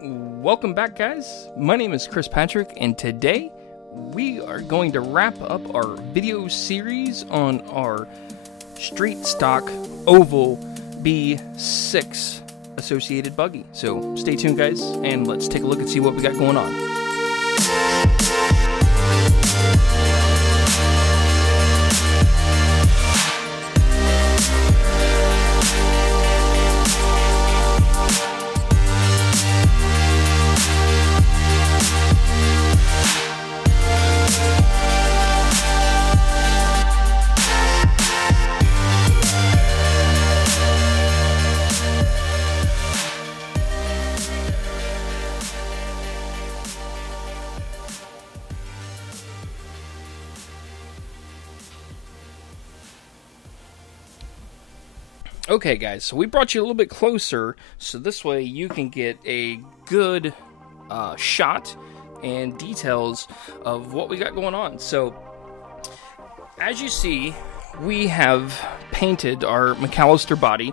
Welcome back, guys. My name is Chris Patrick, and today we are going to wrap up our video series on our straight stock oval B6 associated buggy. So stay tuned, guys, and let's take a look and see what we got going on. Okay, guys, so we brought you a little bit closer, so this way you can get a good shot and details of what we got going on. So, as you see, we have painted our McAllister body,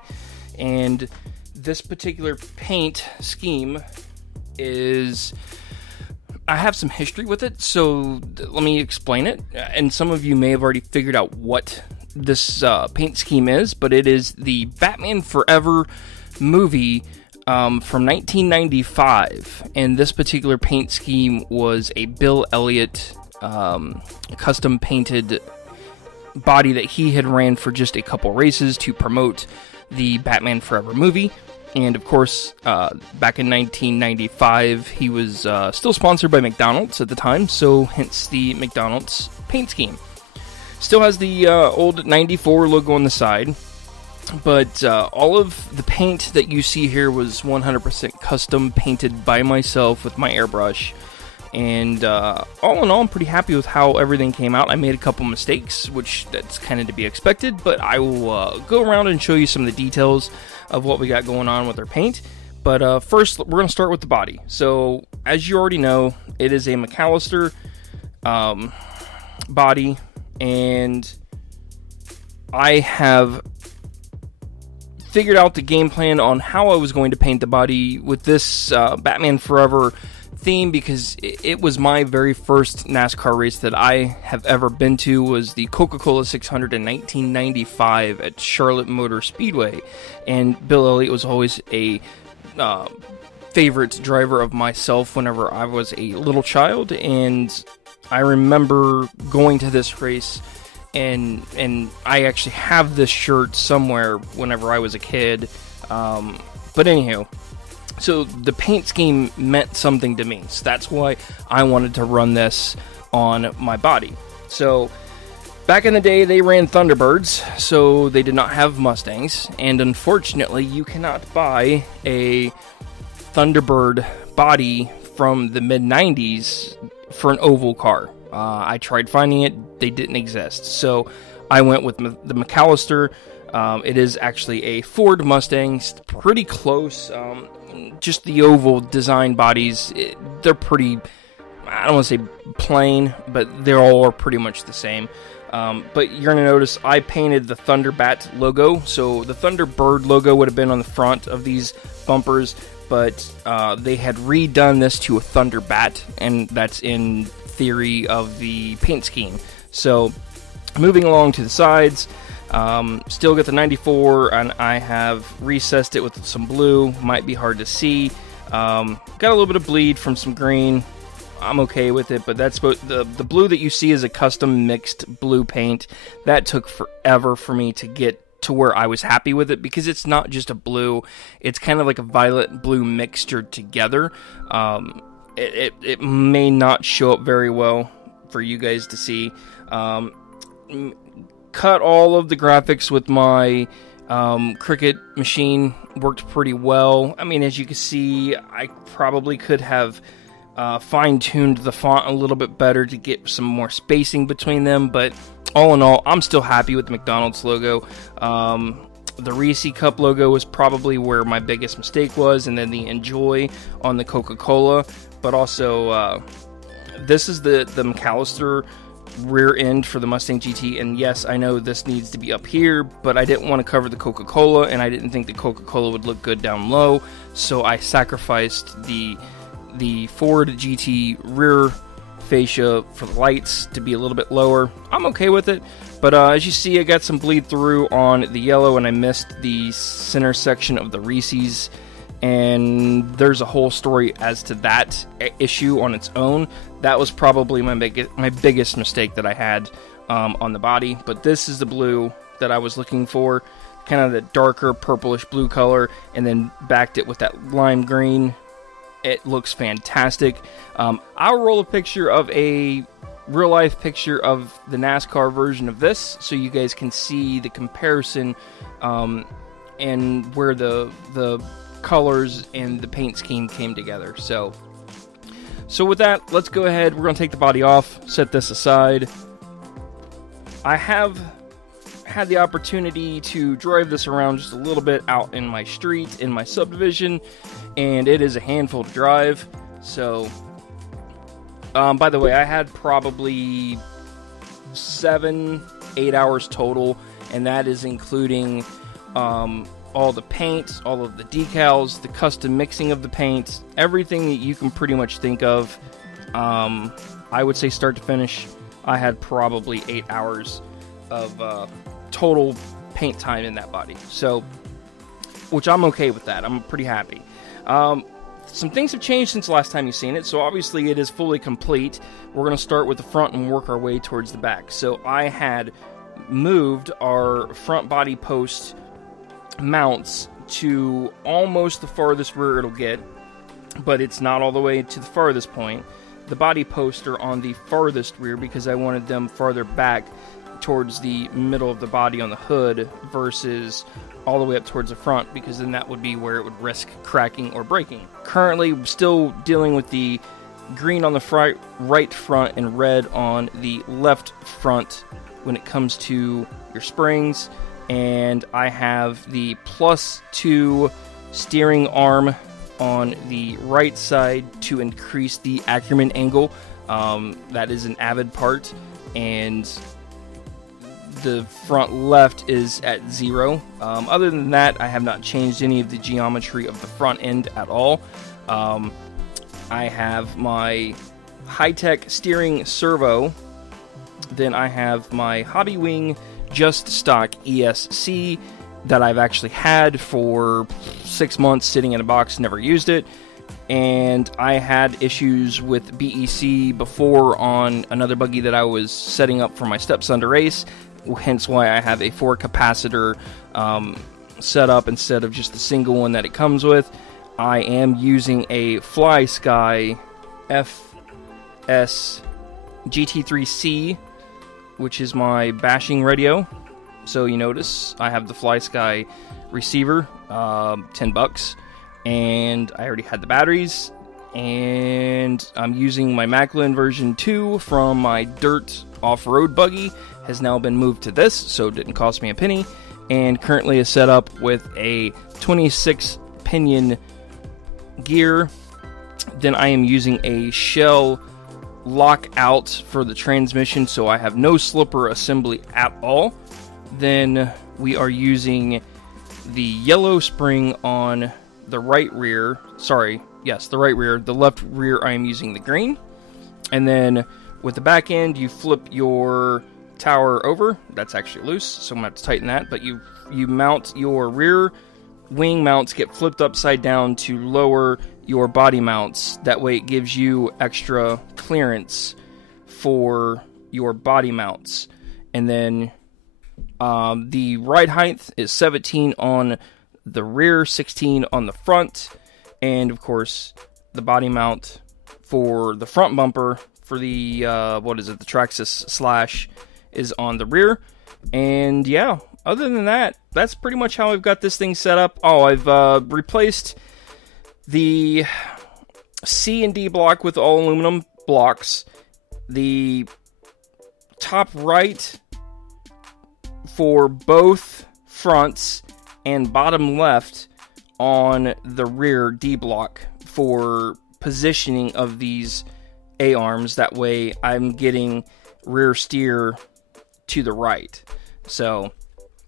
and this particular paint scheme is... I have some history with it, so let me explain it. And some of you may have already figured out what this paint scheme is, but it is the Batman Forever movie from 1995, and this particular paint scheme was a Bill Elliott custom painted body that he had ran for just a couple races to promote the Batman Forever movie. And of course, back in 1995, he was still sponsored by McDonald's at the time, so hence the McDonald's paint scheme. Still has the old 94 logo on the side, but all of the paint that you see here was 100% custom painted by myself with my airbrush. And all in all, I'm pretty happy with how everything came out. I made a couple mistakes, which that's kind of to be expected, but I will go around and show you some of the details of what we got going on with our paint. But first, we're going to start with the body. So, as you already know, it is a McAllister body, and I have figured out the game plan on how I was going to paint the body with this Batman Forever theme, because it was my very first NASCAR race that I have ever been to. Was the Coca-Cola 600 in 1995 at Charlotte Motor Speedway, and Bill Elliott was always a favorite driver of myself whenever I was a little child. And I remember going to this race, and I actually have this shirt somewhere whenever I was a kid. But anywho, so the paint scheme meant something to me, so that's why I wanted to run this on my body. So back in the day, they ran Thunderbirds, so they did not have Mustangs, and unfortunately, you cannot buy a Thunderbird body from the mid-90s for an oval car. I tried finding it, they didn't exist, so I went with the McAllister. It is actually a Ford Mustang, pretty close. Just the oval design bodies, they're pretty, I don't want to say plain, but they're all pretty much the same. But you're going to notice I painted the Thunderbat logo, so the Thunderbird logo would have been on the front of these bumpers, but they had redone this to a Thunderbat, and that's in theory of the paint scheme. So moving along to the sides, still got the 94, and I have recessed it with some blue. Might be hard to see. Got a little bit of bleed from some green. I'm okay with it, but that's the blue that you see is a custom mixed blue paint. That took forever for me to get to where I was happy with it, because it's not just a blue. It's kind of like a violet blue mixture together. It may not show up very well for you guys to see. Cut all of the graphics with my Cricut machine. Worked pretty well. I mean, as you can see, I probably could have fine-tuned the font a little bit better to get some more spacing between them, but all in all, I'm still happy with the McDonald's logo. The Reese Cup logo was probably where my biggest mistake was, and then the Enjoy on the Coca-Cola. But also, this is the McAllister rear end for the Mustang GT, and yes, I know this needs to be up here, but I didn't want to cover the Coca-Cola, and I didn't think the Coca-Cola would look good down low, so I sacrificed the Ford GT rear fascia for the lights to be a little bit lower. I'm okay with it, but as you see, I got some bleed through on the yellow, and I missed the center section of the Reese's, and there's a whole story as to that issue on its own. That was probably my biggest mistake that I had on the body, but this is the blue that I was looking for, kind of the darker purplish blue color, and then backed it with that lime green. It looks fantastic. I'll roll a picture of a real-life picture of the NASCAR version of this, so you guys can see the comparison and where the colors and the paint scheme came together. So with that, let's go ahead. We're going to take the body off, set this aside. I have had the opportunity to drive this around just a little bit out in my street, in my subdivision, and it is a handful to drive. So, by the way, I had probably 7-8 hours total, and that is including all the paint, all of the decals, the custom mixing of the paint, everything that you can pretty much think of. I would say start to finish, I had probably 8 hours of total paint time in that body. So, which I'm okay with that. I'm pretty happy. Some things have changed since the last time you've seen it, so obviously it is fully complete. We're going to start with the front and work our way towards the back. So I had moved our front body post mounts to almost the farthest rear it'll get, but it's not all the way to the farthest point. The body posts are on the farthest rear because I wanted them farther back towards the middle of the body on the hood versus all the way up towards the front, because then that would be where it would risk cracking or breaking. Currently, we're still dealing with the green on the right front and red on the left front when it comes to your springs. And I have the +2 steering arm on the right side to increase the Ackerman angle. That is an Avid part, and the front left is at 0. Other than that, I have not changed any of the geometry of the front end at all. I have my high-tech steering servo. Then I have my Hobby Wing Just Stock ESC that I've actually had for 6 months sitting in a box, never used it. And I had issues with BEC before on another buggy that I was setting up for my stepson to race, hence why I have a 4 capacitor setup instead of just the single one that it comes with. I am using a Fly Sky FS GT3C, which is my bashing radio. So you notice I have the Fly Sky receiver, $10, and I already had the batteries, and I'm using my Macklin version 2 from my dirt off-road buggy, has now been moved to this, so it didn't cost me a penny, and currently is set up with a 26 pinion gear. Then I am using a shell lockout for the transmission, so I have no slipper assembly at all. Then we are using the yellow spring on the right rear. The right rear. The left rear, I am using the green. And then with the back end, you flip your tower over. That's actually loose, so I'm going to have to tighten that. But you mount your rear wing mounts, get flipped upside down to lower your body mounts. That way it gives you extra clearance for your body mounts. And then the ride height is 17 on the rear, 16 on the front, and of course the body mount for the front bumper for the the Traxxas Slash is on the rear. And yeah, other than that, that's pretty much how I've got this thing set up. Oh, I've replaced the C and D block with all aluminum blocks. The top right for both fronts and bottom left on the rear D block for positioning of these A-arms. That way I'm getting rear steer to the right. So,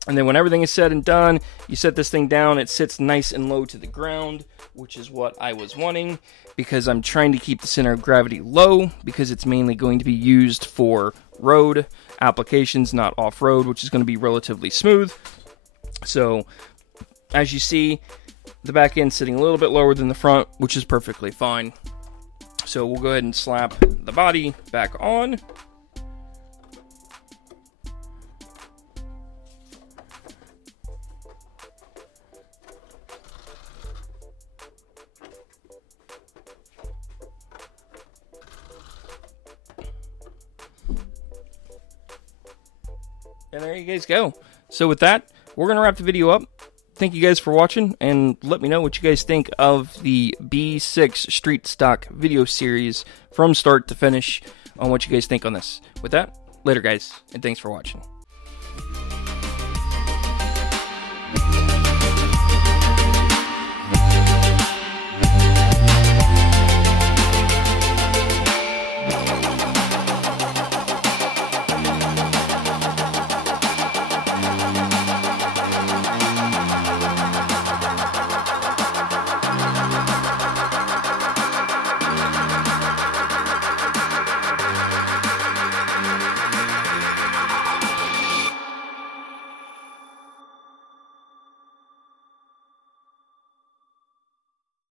and then when everything is said and done, you set this thing down. It sits nice and low to the ground, which is what I was wanting, because I'm trying to keep the center of gravity low, because it's mainly going to be used for road applications, not off-road, which is going to be relatively smooth. So, as you see, the back end sitting a little bit lower than the front, which is perfectly fine. So we'll go ahead and slap the body back on. And there you guys go. So with that, we're going to wrap the video up. Thank you guys for watching, and let me know what you guys think of the B6 Street Stock video series from start to finish on what you guys think on this. With that, later guys, and thanks for watching.